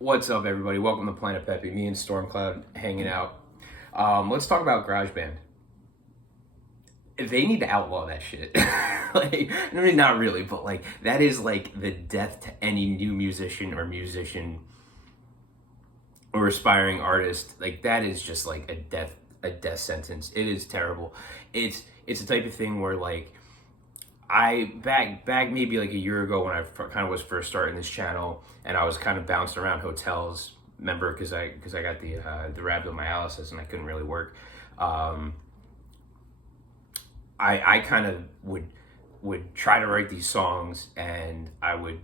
What's up, everybody? Welcome to Planet-Pepe. Me and Stormcloud hanging out. Let's talk about GarageBand. They need to outlaw that shit. Like, I mean, not really, but like that is like the death to any new musician or aspiring artist. Like that is just like a death sentence. It is terrible. It's the type of thing where like I back maybe like a year ago when I kind of was first starting this channel, and I was kind of bouncing around hotels. Remember, because I got the rhabdomyolysis and I couldn't really work. I kind of would try to write these songs, and I would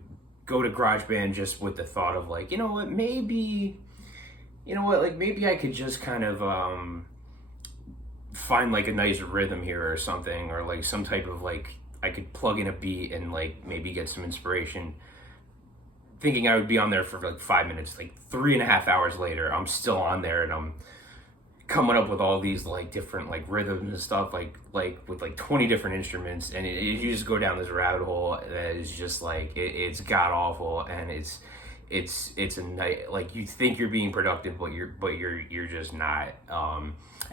go to GarageBand just with the thought of like, like maybe I could just kind of find like a nice rhythm here or something, or like some type of like I could plug in a beat and like maybe get some inspiration. Thinking I would be on there for like 5 minutes, like 3.5 hours later, I'm still on there and I'm coming up with all these like different like rhythms and stuff, like with like 20 different instruments, and you just go down this rabbit hole that is just like it's god awful, and it's a night like you think you're being productive, but you're just not.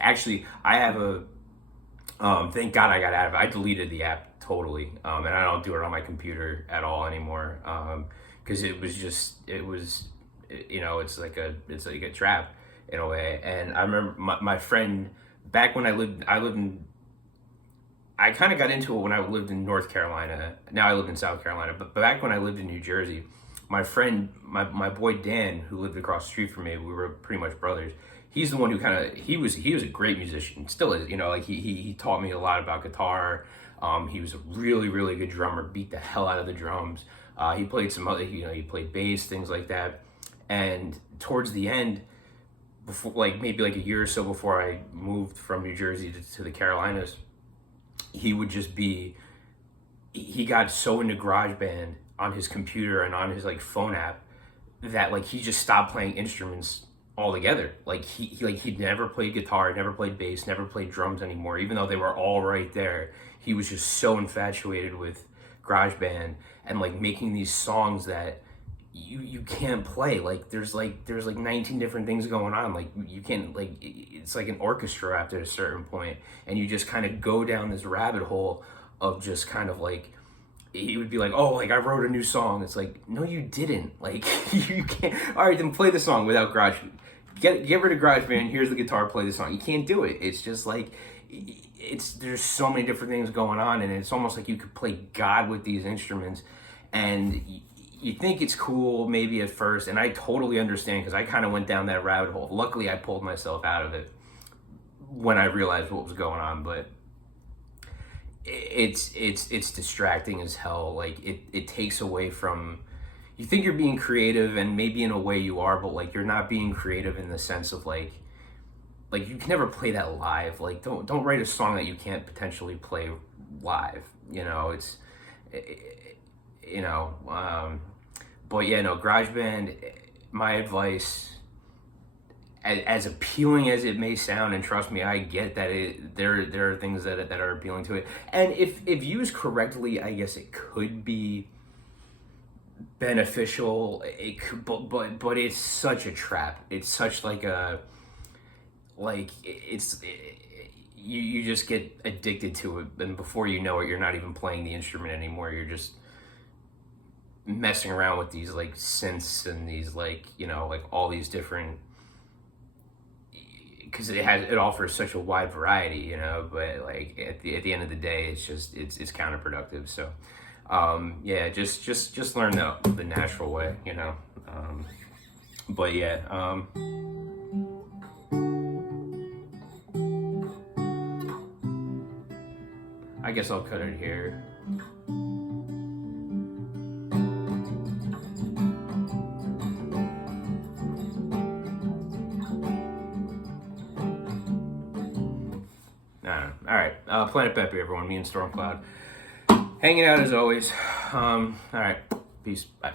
Actually, I have a thank God I got out of it. I deleted the app totally, and I don't do it on my computer at all anymore, because it's like a trap in a way. And I remember my friend back when I kind of got into it when I lived in North Carolina. Now I live in South Carolina, but back when I lived in New Jersey, my friend, my boy Dan, who lived across the street from me, we were pretty much brothers. He's the one who he was a great musician, still is. Like he taught me a lot about guitar. He was a really, really good drummer, beat the hell out of the drums. He played some other, he played bass, things like that. And towards the end, before like maybe like a year or so before I moved from New Jersey to the Carolinas, he got so into GarageBand on his computer and on his like phone app that like he just stopped playing instruments altogether. Like he'd never played guitar, never played bass, never played drums anymore, even though they were all right there. He was just so infatuated with GarageBand and like making these songs that you can't play. Like there's like 19 different things going on. Like you can't, like it's like an orchestra after a certain point, and you just kind of go down this rabbit hole of just kind of like, he would be like, oh, like I wrote a new song. It's like, no, you didn't. Like you can't. All right, then play the song without get rid of GarageBand. Here's the guitar. Play the song. You can't do it. It's just like there's so many different things going on, and it's almost like you could play God with these instruments, and you think it's cool maybe at first, and I totally understand because I kind of went down that rabbit hole. Luckily, I pulled myself out of it when I realized what was going on, but it's distracting as hell. Like it takes away from, you think you're being creative, and maybe in a way you are, but like you're not being creative in the sense of like you can never play that live. Like don't write a song that you can't potentially play live. But yeah, no, GarageBand, my advice, as appealing as it may sound, and trust me, I get that there are things that are appealing to it, and if used correctly, I guess it could be beneficial. It could, but it's such a trap. It's such like a you just get addicted to it, and before you know it, you're not even playing the instrument anymore. You're just messing around with these like synths and these like like all these different, because it offers such a wide variety, but like at the end of the day, it's counterproductive. So yeah, just learn the natural way, but yeah, I guess I'll cut it here. All right, Planet-Pepe, everyone. Me and Stormcloud hanging out as always. All right, peace. Bye.